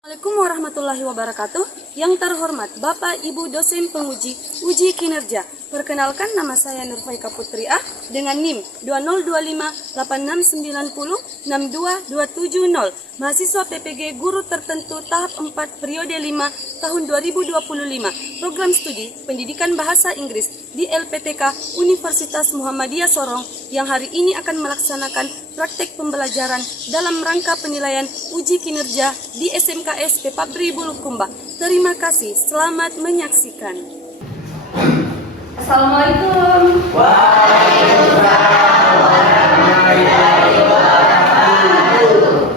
Assalamualaikum warahmatullahi wabarakatuh. Yang terhormat Bapak Ibu dosen penguji uji kinerja. Perkenalkan, nama saya Nurfaika Putriah dengan NIM 202586906270. Mahasiswa PPG Guru Tertentu tahap 4 periode 5 tahun 2025. Program studi Pendidikan Bahasa Inggris di LPTK Universitas Muhammadiyah Sorong yang hari ini akan melaksanakan praktek pembelajaran dalam rangka penilaian uji kinerja di SMKS Pepabri Bulukumba. Terima kasih, selamat menyaksikan. Assalamualaikum. Waalaikumsalam warahmatullahi wabarakatuh.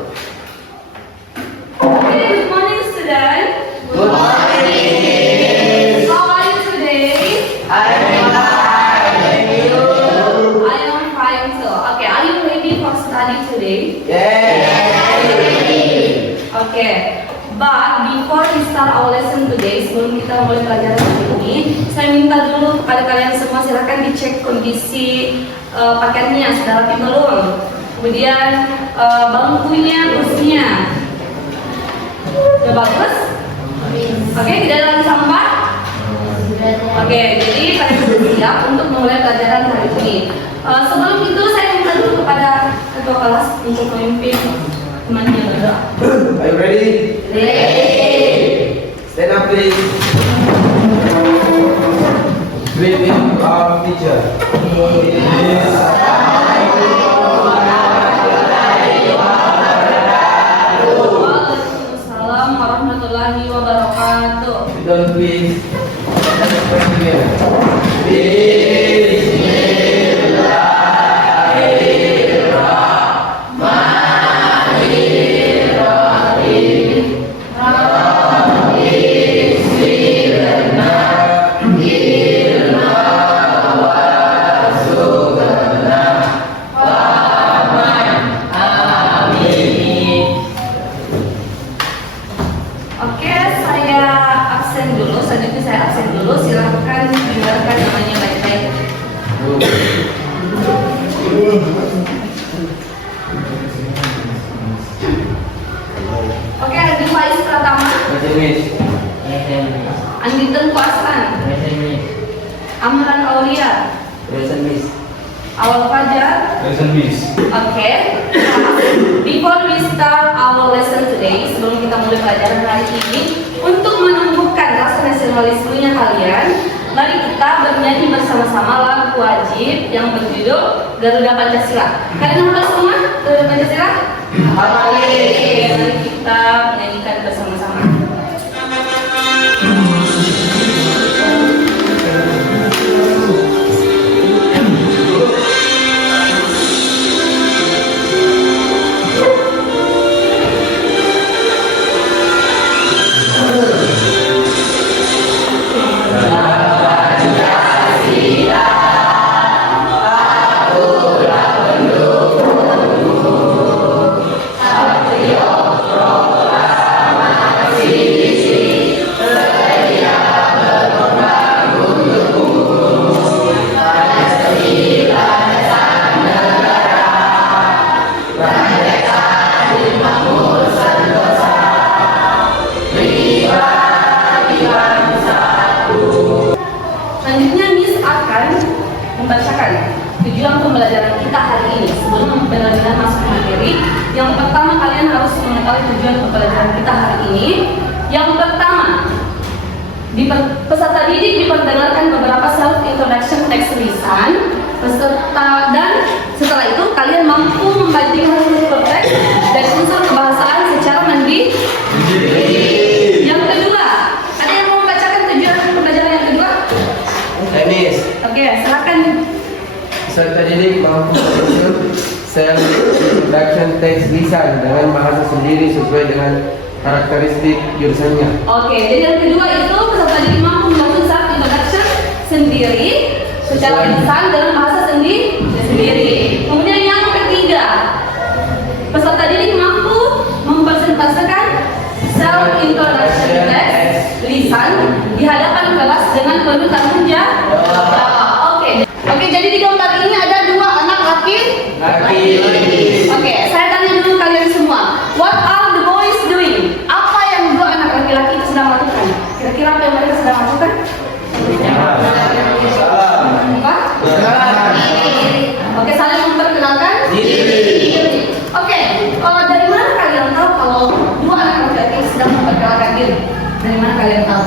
Okay, good morning student. Good morning. How are you today? I'm fine. And you? I am fine too. Okay, are you ready for study today? Yes. Okay. But before we start our lesson today, sebelum kita mulai pelajaran hari ini, saya minta dulu kepada kalian semua silakan dicek kondisi paketnya sudah rapi belum. Kemudian bangkunya, kursinya sudah bagus. Oke, tidak ada lagi sampah. Oke, jadi kalian sudah siap untuk memulai pelajaran hari ini. Sebelum itu saya minta dulu kepada ketua kelas untuk memimpin temannya berdoa. Are you ready? Ready. Stand up, please. Greeting our teacher. Waalaikumsalam warahmatullahi wabarakatuh. Sit down, please. Let's pray together. Oke, saya absen dulu. Selanjutnya saya absen dulu. Silahkan dengarkan namanya baik-baik. Oke, Adi Faiz Pratama, Andi Tengku Aslan, Amran Aulia, Awal Fajar. Oke. Before we start our lesson today, sebelum kita mulai pelajaran hari ini, untuk menumbuhkan rasa nasionalismenya kalian, mari kita bernyanyi bersama-sama lagu wajib yang berjudul Garuda Pancasila. Kalian hafal semua Garuda Pancasila? Oke, mari kita menyanyikan bersama-sama. Selanjutnya Miss akan membacakan tujuan pembelajaran kita hari ini. Sebelum benar-benar masuk materi, yang pertama kalian harus mengetahui tujuan pembelajaran kita hari ini. Yang pertama, peserta didik diperdengarkan beberapa self introduction teks lisan dan setelah itu kalian mampu membandingkan hasil teks dan unsur kebahasaan secara mandiri. Yang kedua, ada yang mau membacakan tujuan pembelajaran yang kedua? Tenis. Oke, silakan. Peserta didik mampu menyusun self introduction teks lisan dengan bahasa sendiri sesuai dengan karakteristik jurusannya. Oke, jadi yang kedua itu peserta didik mampu membangun self introduction sendiri secara lisan dengan bahasa sendiri. Kemudian yang ketiga, peserta didik mampu mempresentasikan self introduction teks lisan di hadapan kelas dengan penuh tanggung jawab. Oke, jadi di gambar ini ada dua anak laki. Oke, saya tanya dulu kalian semua. What are the boys doing? Apa yang diri? Dari mana kalian tahu?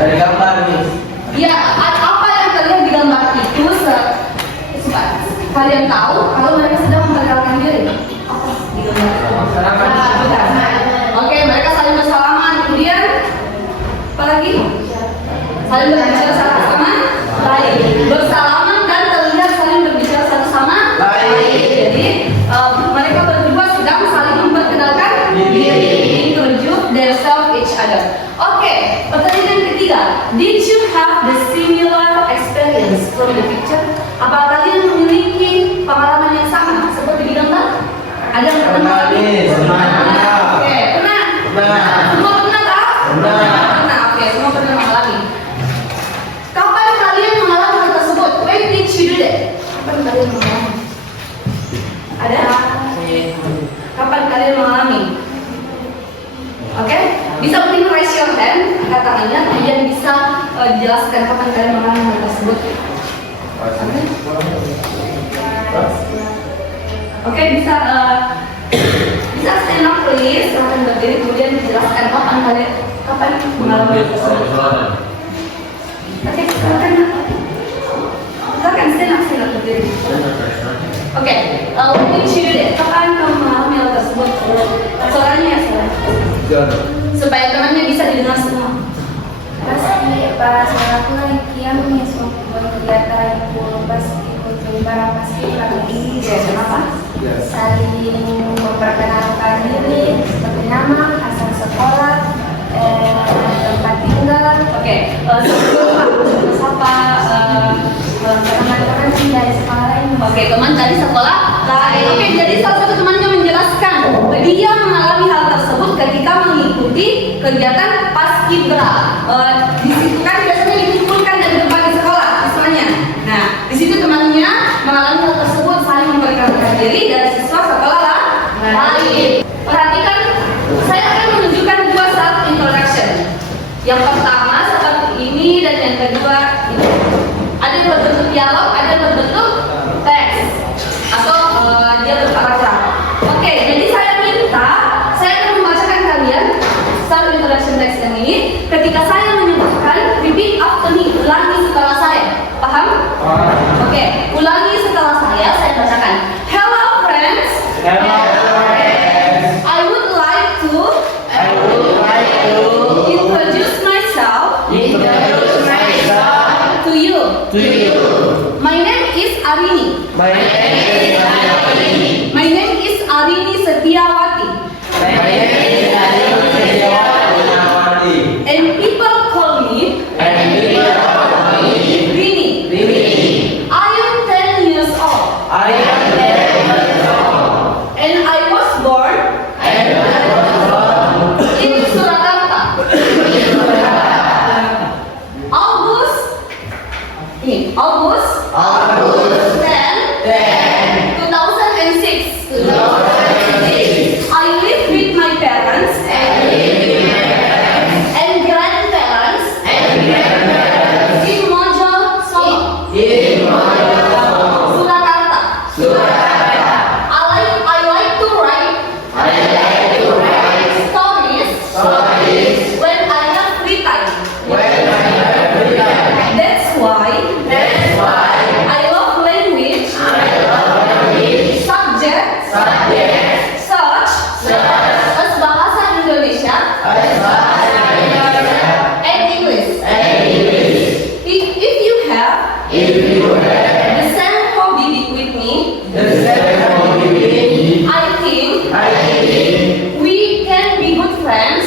Dari gambar, Miss. Iya, apa yang terlihat di gambar itu kalian tahu kalau mereka sedang memperkenalkan diri? Apa di gambar itu? Oke, mereka saling bersalaman, kemudian apa lagi? Saling berbicara satu sama lain. Bersalaman dan terlihat saling berbicara satu sama lain. Jadi mereka berdua sedang saling memperkenalkan diri, introduce themselves each other. Oke, pertanyaan ketiga. Did you have the similar experience from the picture? Apakah kalian memiliki pengalaman yang sama seperti di gambar? Ada yang pernah mengalami? Pernah. Oke, pernah. Semua pernah tak? Pernah. Oke, semua pernah mengalami. Kapan kalian mengalami hal tersebut? When did you do that? Kapan kalian mengalami? Ada? Kapan kalian mengalami? Oke, bisa mungkin raise your hand, angkat tangannya, kemudian bisa jelaskan kapan kalian mengalami hal tersebut. Oke, bisa stand up please, silahkan berdiri, kemudian dijelaskan kapan mengalami hal tersebut. Oke, silahkan stand up berdiri. Oke, when did you do that? Kapan kamu mengalami hal tersebut? Suaranya. Supaya temannya bisa didengar semua. Pas aku lagi kiam nih kegiatan pas ikut barang pasti lagi Kenapa? saling memperkenalkan diri seperti nama, asal sekolah, tempat tinggal. Oke, sebelum sapa Teman-teman sih dari sekolah lain. Oke, teman dari sekolah lain. Oke, jadi salah satu temannya menjelaskan dia mengalami hal tersebut ketika mengikuti kegiatan paskibra. Di situ kan biasanya dikumpulkan dari berbagai sekolah, misalnya. Nah, di situ temannya mengalami hal tersebut saling memperkenalkan diri dari siswa sekolah lain. Perhatikan, saya akan menunjukkan dua self introduction. Yang pertama seperti ini dan yang kedua ini. Ada yang berbentuk dialog, ada yang berbentuk teks atau dia berparagraf. Oke, jadi saya akan membacakan kalian self introduction text yang ini. Ketika saya menyebutkan, repeat after me, ulangi setelah saya. Paham? Oke, ulangi setelah saya bacakan. Hello friends. I would like to introduce myself to you. My name is Arini. My name is Arini Setiawati. And people call me Rini. I am 10 years old. And I was born in Surakarta. August 10, 2006. I live with my parents and grandparents in Mojo Solo, Surakarta. I like to write stories when I have free time. That's why I love language, subjects such as Bahasa Indonesia and English. If you have the same hobby with me, I think we can be good friends.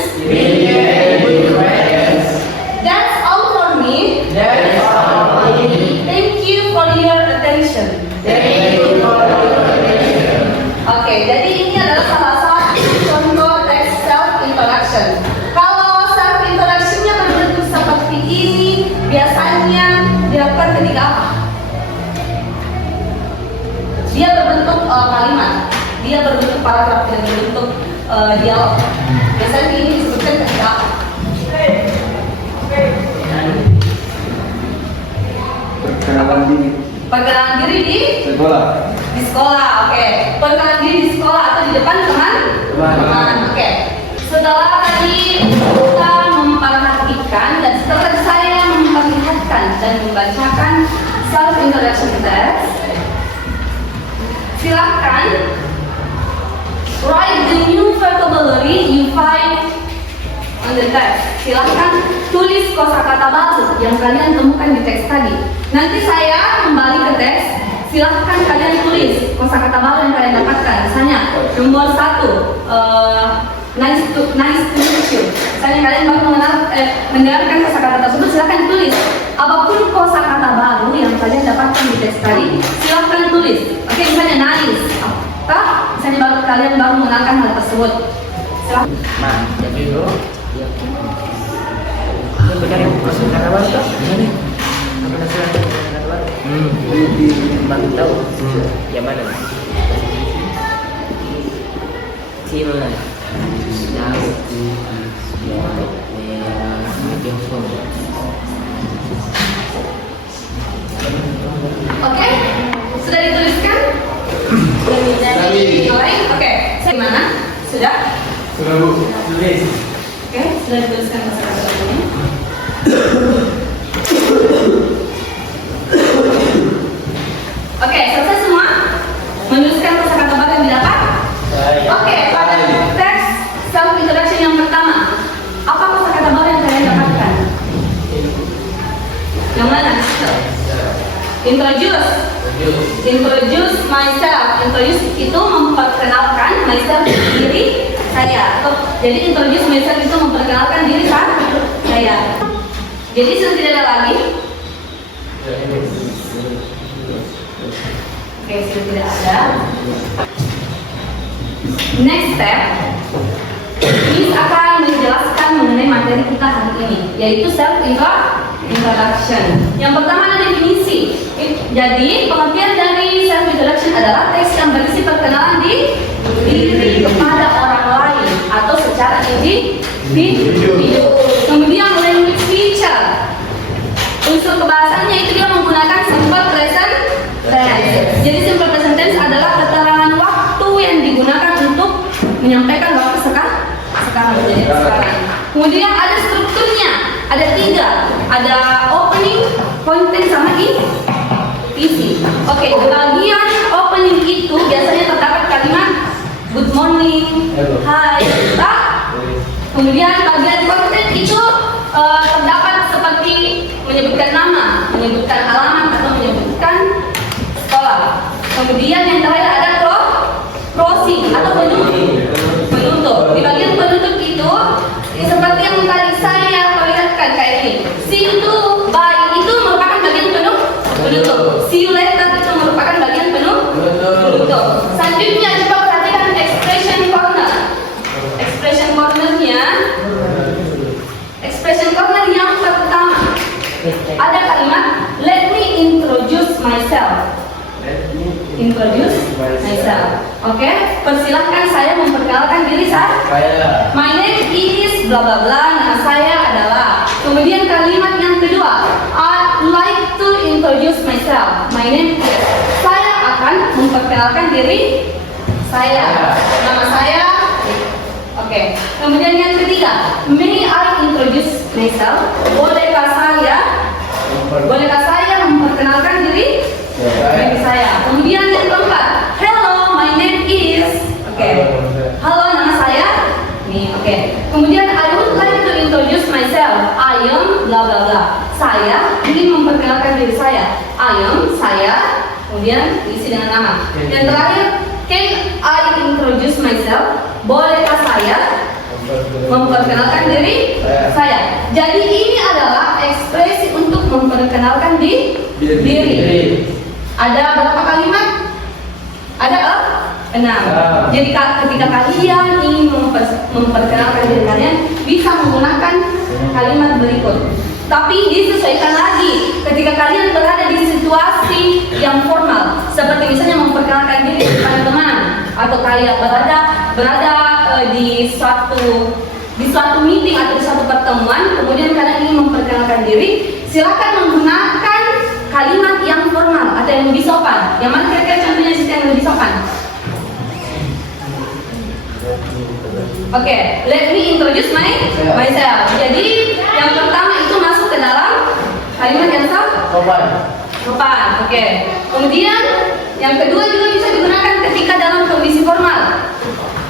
That's all for me. Thank you for your attention. Oke, jadi ini adalah salah satu contoh teks self introduction. Kalau self introduction-nya berbentuk seperti ini, biasanya dilakukan ketika apa? Dia berbentuk kalimat, dia berbentuk paragraf, dia berbentuk dialog. Biasanya ini disebutkan ketika apa? Perkenalan diri di sekolah. Oke. Perkenalan diri di sekolah atau di depan teman. Oke. Setelah tadi kita silakan write the new vocabulary you find on the text. Silakan tulis kosakata baru yang kalian temukan di teks tadi. Nanti saya kembali ke teks. Silakan kalian tulis kosakata baru yang kalian dapatkan. Misalnya nomor 1, nice to meet you. Misalnya kalian baru mendengarkan kosakata tersebut, silakan tulis. Apapun kosakata baru yang kalian dapatkan di teks tadi, silakan tulis. Oke, misalnya nice. Misalnya kalian baru mengenalkan hal tersebut. Silakan. Jadi dulu. Ini benar yang kosakata baru tuh? Gimana? Apa nasihat kosakata baru? Baru tahu. Yang mana? Simulan. Oke, sudah dituliskan? Oke, gimana? Sudah? Sudah Bu, tulis. Oke, sudah dituliskan kosakata barunya. Oke, selesai semua? Menuliskan kosakata baru yang didapat? Oke, pada teks self introduction yang pertama, apa kosakata baru yang kalian dapatkan? Yang mana? Introduce myself. Introduce itu memperkenalkan myself diri saya. Jadi introduce myself itu memperkenalkan diri saya. Jadi sudah tidak ada lagi. Oke, sudah tidak ada. Next step, Miss akan menjelaskan mengenai materi kita hari ini, yaitu self introduction. Yang pertama adalah definisi. Jadi pengertian dari self introduction adalah teks yang berisi perkenalan diri kepada orang lain atau secara individu. Kemudian language feature. Unsur kebahasaannya itu dia menggunakan simple present tense. Jadi simple present tense adalah keterangan waktu yang digunakan untuk menyampaikan waktu sekarang. Kemudian ada strukturnya, ada 3, ada opening, content sama isi. Oke, bagian opening itu biasanya terdapat kalimat good morning, hi, kemudian bagian content itu terdapat seperti menyebutkan nama, menyebutkan alamat atau menyebutkan sekolah. Kemudian yang terakhir ada closing atau penutup. Di bagian penutup itu seperti yang tadi saya perlihatkan kayak ini. See you too, bye itu merupakan bagian penutup. See you later itu merupakan bagian penutup. Selanjutnya coba perhatikan expression corner. Expression corner yang pertama ada kalimat let me introduce myself. Oke, persilahkan saya memperkenalkan diri saya. My name is bla bla bla. Nama saya adalah. Kemudian kalimat yang kedua, I'd like to introduce myself. My name is. Saya akan memperkenalkan diri saya. Nama saya. Oke. Kemudian yang ketiga, may I introduce myself? Bolehkah saya memperkenalkan diri saya? Kemudian yang keempat, hello, my name is. Oke. Halo, nama saya. Nih, oke. Kemudian I would like to introduce myself. I am bla bla bla. Saya ingin memperkenalkan diri saya. I am saya. Kemudian isi dengan nama. Yang terakhir, can I introduce myself? Bolehkah saya memperkenalkan diri saya? Jadi ini adalah ekspresi untuk memperkenalkan diri. Ada berapa kalimat? Ada 6. Jadi ketika kalian ingin memperkenalkan diri kalian, bisa menggunakan kalimat berikut. Tapi disesuaikan lagi ketika kalian berada di situasi yang formal, seperti misalnya memperkenalkan diri kepada teman, atau kalian berada di suatu meeting atau di suatu pertemuan, kemudian kalian ingin memperkenalkan diri, silakan menggunakan kalimat yang formal atau yang lebih sopan. Yang mana kira-kira contohnya yang lebih sopan? Oke, let me introduce myself. Jadi yang pertama itu masuk ke dalam kalimat yang sopan. Oke. Kemudian yang kedua juga bisa digunakan ketika dalam kondisi formal.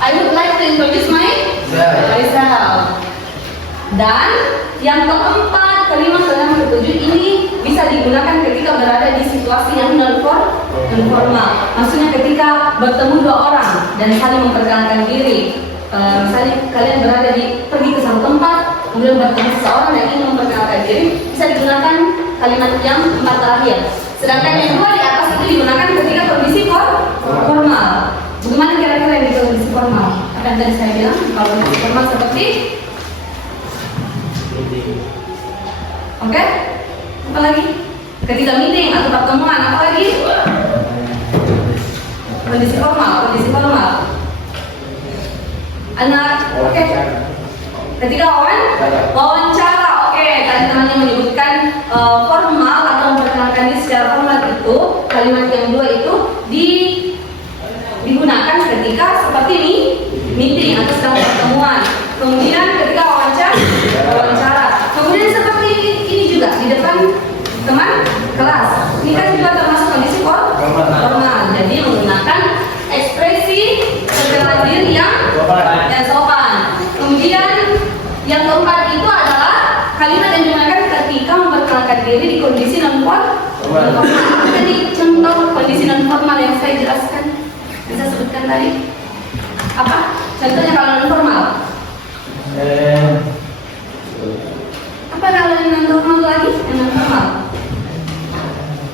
I would like to introduce myself. Dan yang keempat, kelima, keenam, ketujuh ini bisa digunakan ketika berada di situasi yang non formal. Maksudnya ketika bertemu dua orang dan saling memperkenalkan diri. Misalnya kalian berada pergi ke satu tempat, kemudian bertemu seseorang dan ingin memperkenalkan diri, bisa digunakan kalimat yang empat terakhir. Sedangkan yang dua di atas itu digunakan ketika kondisi formal. Bagaimana kira-kira yang di kondisi formal? Apa yang tadi saya bilang? Kalau kondisi formal seperti oke? Apa lagi? Ketika meeting atau pertemuan, apa lagi? Kondisi formal. Anak, oke. Ketika wawancara, oke. Tadi temannya menyebutkan formal atau memperkenalkan diri secara formal itu, kalimat yang dua itu digunakan ketika seperti ini, meeting atau sedang pertemuan. Kemudian ketika wawancara. Kemudian seperti ini juga di depan teman kelas. Ini kan juga termasuk kondisi formal. Jadi menggunakan ekspresi perkenalan diri yang sopan. Kemudian yang keempat itu adalah kalimat yang digunakan ketika memperkenalkan diri di kondisi non formal. Jadi contoh kondisi non formal yang saya jelaskan, bisa sebutkan tadi apa? Contohnya kalau non formal. Apa kalau yang non formal lagi? Yang non formal.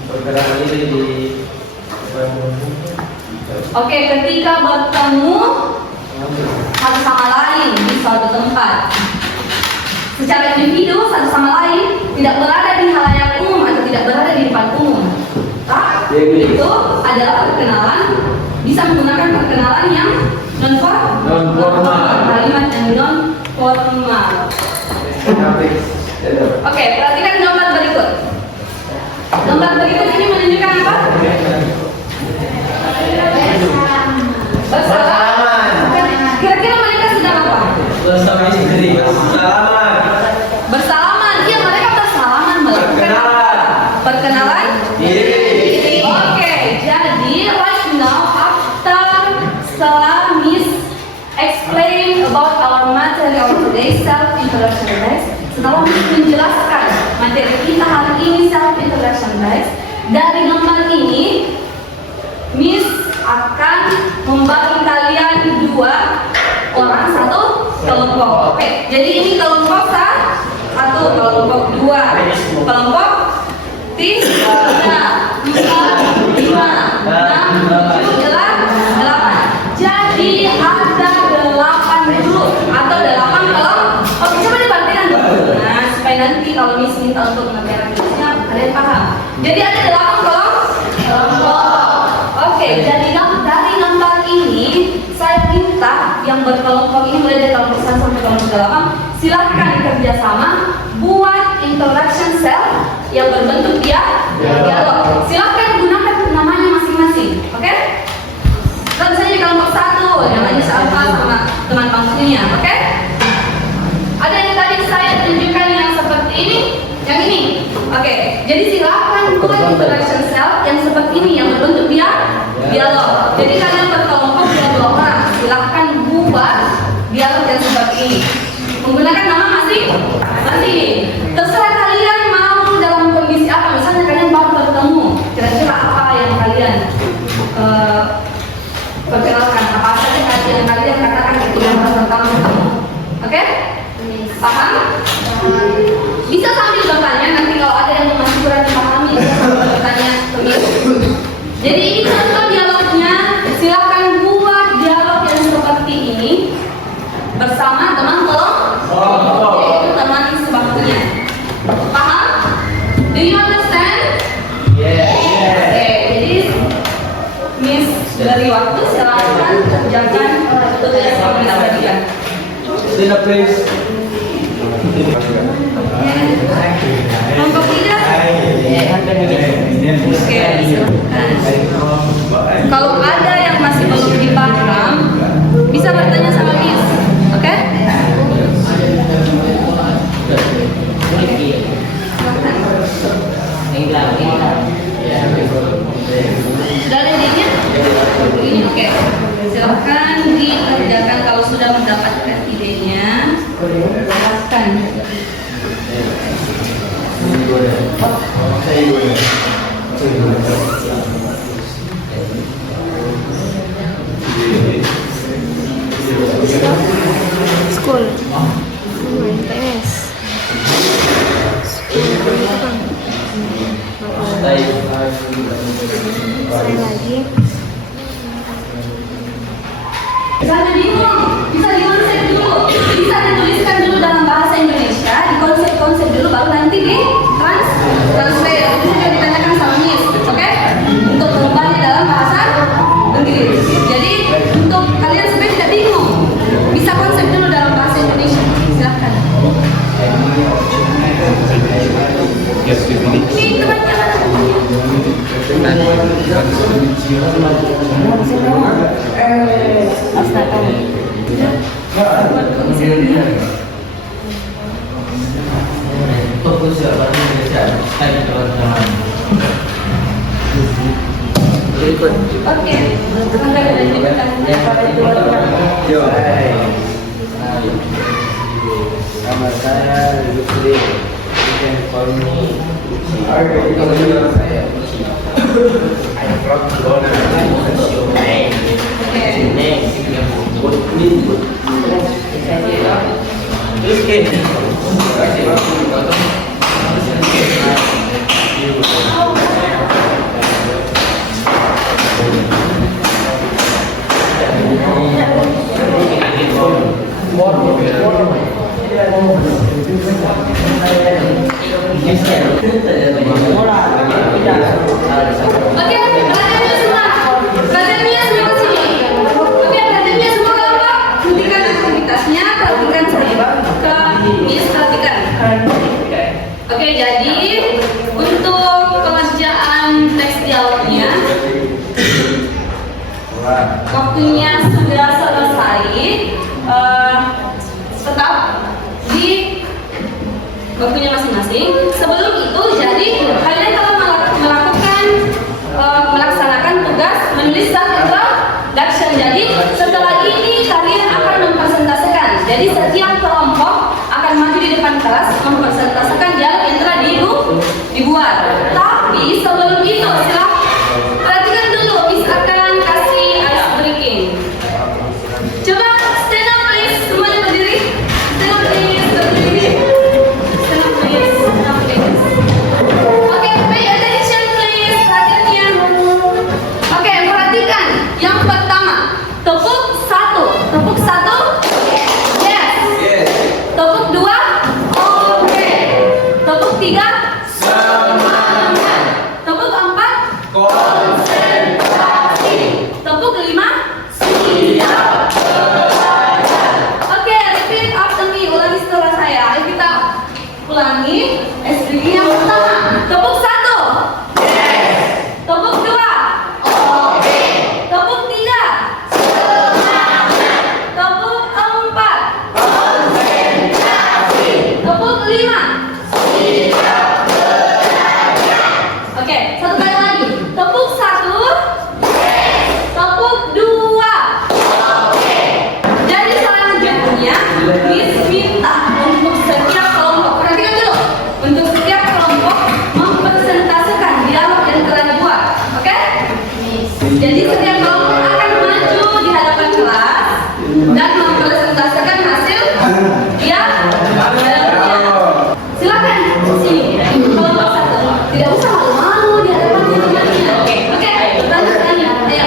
Perkenalan diri di Oke, ketika bertemu satu sama lain di suatu tempat secara individu, satu sama lain tidak berada di halayak umum atau tidak berada di depan umum. Itu adalah perkenalan, bisa menggunakan perkenalan yang non formal, kalimat yang non formal. Oke, perhatikan gambar berikut. Gambar berikut ini menunjukkan apa? Bersalaman. Kira-kira mereka sedang apa? Bersalaman. Iya, mereka bersalaman melakukan perkenalan diri. Oke, jadi right now setelah Miss explain about our material today, self introduction guys. Setelah Miss menjelaskan materi kita hari ini self introduction guys, dari gambar ini Miss akan membagi kalian dua orang satu kelompok. Oke, jadi ini kelompok satu, kelompok dua, kelompok 3, 4, 5, 6, 7, 8. Jadi ada 8 grup atau 8 kelompok. Oke, coba diperhatikan dulu. Nah, supaya nanti kalau Miss minta untuk mengerti kalian paham. Jadi ada 8 kelompok. Oke, dari gambar ini saya minta yang berkelompok ini mulai dari kelompok 1 sampai kelompok 8 silahkan kerjasama buat introduction self yang berbentuk dialog. Silahkan gunakan namanya masing-masing, oke? Kalau misalnya di kelompok 1 namanya siapa sama teman bangkunya, oke? Ada yang tadi saya tunjukkan yang seperti ini, yang ini. Oke, jadi silahkan buat introduction self yang seperti ini yang berbentuk dialog. Jadi kalian berkelompok 2 orang, silahkan buat dialog yang seperti ini menggunakan nama masing-masing. Terserah kalian mau dalam kondisi apa. Misalnya kalian baru bertemu, kira-kira apa yang kalian perkenalkan, apa saja yang kalian katakan ketika pertama bertemu. Oke? Paham? Bisa sambil bertanya, nanti kalau ada yang masih kurang dipahami bisa bertanya terus. Jadi ini contoh dialognya, silakan buat dialog yang seperti ini bersama teman kelompok, yaitu teman sebangkunya. Paham? Do you understand? Oke, jadi Miss dari waktu silakan kerjakan tugas yang kita berikan. Tina please. Kelompok 3. Oke. Kalau ada yang masih belum dipaham, bisa bertanya sama Miss. Oke? Sudah ada idenya? Ini oke. Sekali lagi. Jangan bingung, bisa dikonsep dulu, bisa dituliskan dulu dalam bahasa Indonesia, dikonsep dulu baru nanti di translate. Itu juga ditanyakan sama Miss, oke? Untuk mengubahnya dalam bahasa Inggris. Jadi untuk kalian supaya tidak bingung, bisa konsep dulu dalam bahasa Indonesia. Silahkan. Ini temannya Berikut. oke. Anda lanjutkan kepada dua teman. Yo. Nama saya Lutfi. You can call me Uci. Itu nama saya Uci. I'm from Corona. Oke, perhatiannya semua. Perhatiannya semua ke sini. Oke, perhatiannya semua kelompok. Hentikan aktivitasnya, perhatikan ke Miss, perhatikan. Oke, jadi untuk pengerjaan teks dialognya, waktunya sudah selesai. Tetap di waktunya masing-masing. Sebelum itu, jadi kalian telah melaksanakan tugas menulis introduction. Jadi setelah ini kalian akan mempresentasikan. Jadi setiap kelompok akan maju di depan kelas mempresentasikan dialog yang telah dibuat. Tapi sebelum itu silahkan perhatikan dulu, Miss akan kasih ice breaking. Coba stand up please, semuanya berdiri. Stand up please, berdiri. Stand up please, stand up please. Oke, pay attention please, perhatiannya. Oke, perhatikan. Yang pertama, tepuk satu. Tepuk satu. Yes. Yes. Tepuk dua. Oke. Tepuk tiga. Semangat. Tepuk empat. Konsentrasi. Tepuk lima. Siap. Oke, repeat after me. Ulangi setelah saya. Ayo kita ulangi. SDG yang pertama. Tepuk satu. Yes. Tepuk dua. Oke. Tepuk tiga. Semangat. Tepuk empat. Konsentrasi. Tepuk lima. Siap. Oke, satu kali lagi. Tepuk satu. Yes. Tepuk dua. Oke. Jadi selanjutnya, Miss minta untuk setiap kelompok, perhatikan dulu, untuk setiap kelompok mempresentasikan dialog yang telah dibuat. Oke? Jadi setiap kelompok akan maju di hadapan kelas dan mempresentasikan hasil dialognya. Silakan sini. Kelompok satu. Tidak usah malu-malu di hadapan teman-temannya. Oke, pertanyaannya.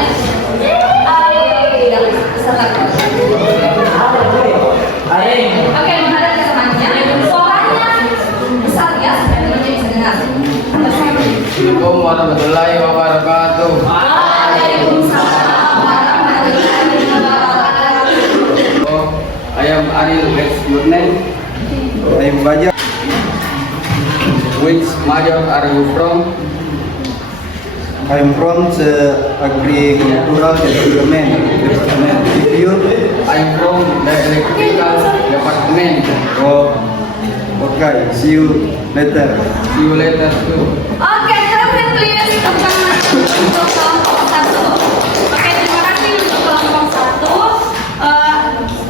Ayo. Tidak usah takut. Oke, menghadap ke temannya. Suaranya besar ya, supaya temannya bisa dengar. Assalamualaikum warahmatullahi wabarakatuh. Waalaikumsalam warahmatullahi wabarakatuh. I am Ariel. What's your name? I am Baja. Which major are you from? I am from the agricultural department. If you, I am from the electrical department. oh, okay. See you later. See you later too. Oke, silakan please tepuk tangan untuk kelompok satu. Oke, terima kasih untuk kelompok satu.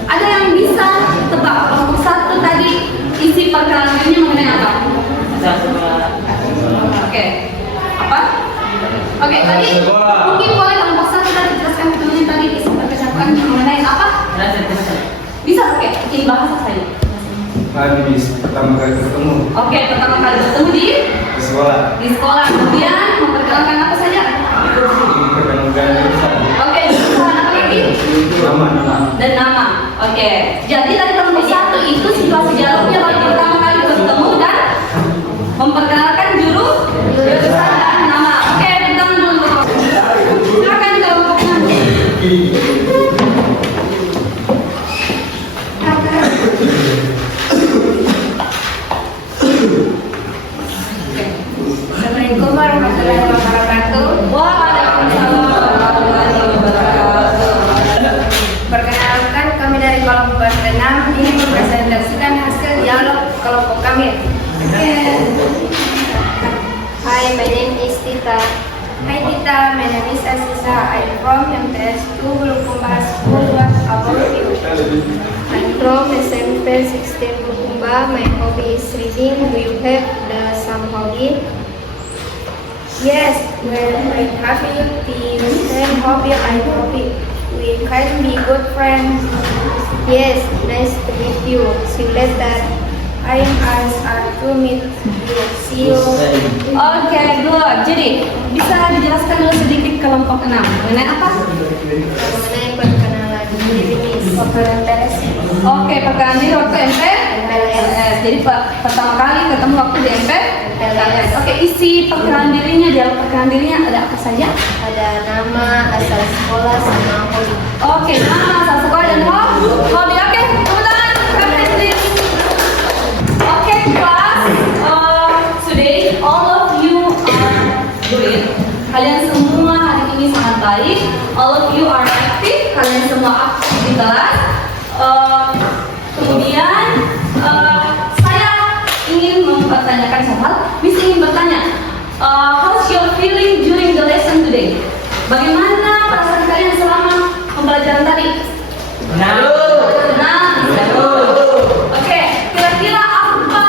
Ada yang bisa tebak kelompok satu tadi isi perkenalannya mengenai apa? Oke, apa? Oke, tadi mungkin boleh kelompok satu tadi jelaskan ke temannya tadi isi percakapan mengenai apa? Bisa, oke, ini bahasa saya. Habis pertama kali ketemu Oke, pertama kali bertemu di di sekolah. sekolah, kemudian memperkenalkan apa saja? Oke, jurusan apa lagi? Dan nama. Oke. Jadi tadi kelompok 1 itu situasi dialognya baru pertama kali bertemu dan memperkenalkan jurusan dan nama. Oke, pegang dulu. Silakan kelompok 6. Assalamualaikum warahmatullahi wabarakatuh. Waalaikumsalam warahmatullahi wabarakatuh. Perkenalkan, kami dari kelompok 6 ini mempresentasikan hasil dialog kelompok kami. Hi, my name is Tita. Hi Tita, my name is Asisa. I'm from MTS 2 Bulukumba School. What about you? I'm from SMP 16 Bulukumba. My hobby is reading. Do you have some hobby? Yes, we're quite happy the same hobby I hobby. We can be good friends. Yes, nice to meet you. See you later. I am Aris to meet you. See you. Oke, good. Jadi, bisa dijelaskan dulu sedikit kelompok 6 mengenai apa? Mengenai perkenalan diri MPLS. Oke, perkenalan diri waktu MPLS. Jadi pertama kali ketemu waktu di MPLS. Oke, isi perkenalan dirinya, dialog perkenalan dirinya ada apa saja? Ada nama, asal sekolah, sama hobi. Oke, nama, asal sekolah dan hobi. Oke, kemudian please. Oke, class. Today all of you are good. Kalian semua hari ini sangat baik. All of you are active. Kalian semua aktif di kelas. Kemudian saya ingin mempertanyakan satu hal. Miss ingin bertanya, how's your feeling during the lesson today? Bagaimana perasaan kalian selama pembelajaran tadi? Senang. Oke, kira-kira apa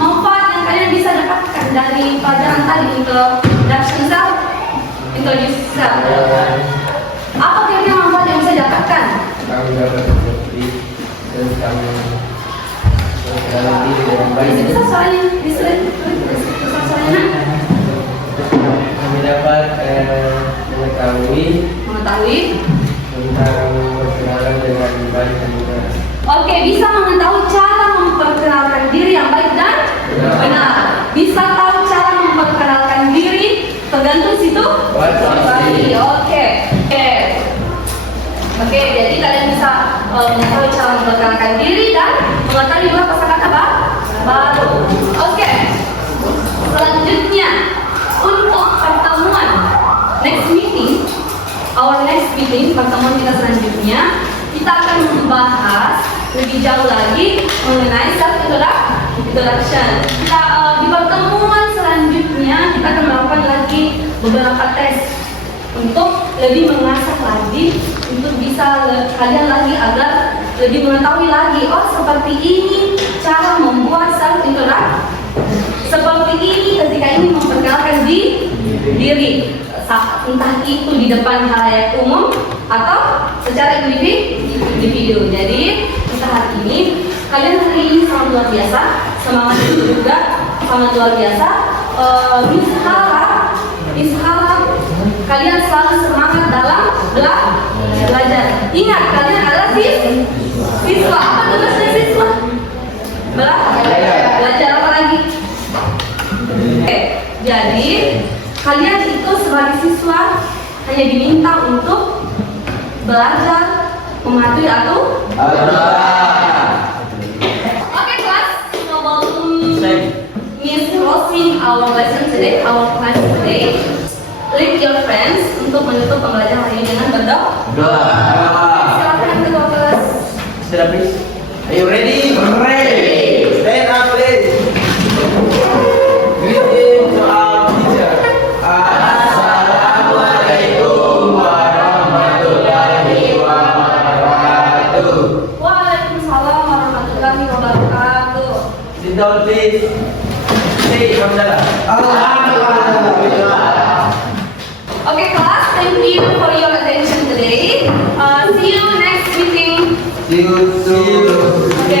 manfaat yang kalian bisa dapatkan dari pelajaran tadi? Introduction self, introduce self. Apa kira-kira manfaat yang bisa didapatkan? Kami dapat seperti tentang perkenalan diri dengan baik. Bisa soalnya, bisa soalnya. Kami dapat mengetahui tentang perkenalan dengan baik dan benar. Oke, bisa mengetahui cara memperkenalkan diri yang baik dan benar. Bisa tahu cara memperkenalkan diri tergantung situ. Oke, jadi kalian bisa mengetahui cara memperkenalkan diri dan mengetahui juga kosakata baru. Oke, selanjutnya untuk pertemuan next meeting, pertemuan kita selanjutnya, kita akan membahas lebih jauh lagi mengenai self introduction. Di pertemuan selanjutnya kita akan melakukan lagi beberapa tes untuk lebih mengasah lagi, untuk bisa kalian lagi agar lebih mengetahui lagi, oh seperti ini cara membuat self introduction, seperti ini ketika ini memperkenalkan diri, entah itu di depan halayak umum atau secara individu. Jadi kita hari ini, kalian hari ini sangat luar biasa, semangatnya juga sangat luar biasa. Miss harap kalian selalu semangat dalam belajar. Ingat, kalian adalah siswa. Apa tugasnya siswa? Belajar apa lagi? Oke, jadi kalian itu sebagai siswa hanya diminta untuk belajar, mematuhi Oke, kelas, sebelum Miss closing our lesson today, our class today, leave your friends untuk menutup pembelajaran hari ini dengan berdoa. Silakan ketua kelas. Sudah, please. Are you ready? Ready. Stand up, please. Greeting to our teacher. Assalamualaikum warahmatullahi wabarakatuh. Waalaikumsalam warahmatullahi wabarakatuh. Sit down, please. Say Hamdalah. Okay, class, thank you for your attention today. See you next meeting. See you soon.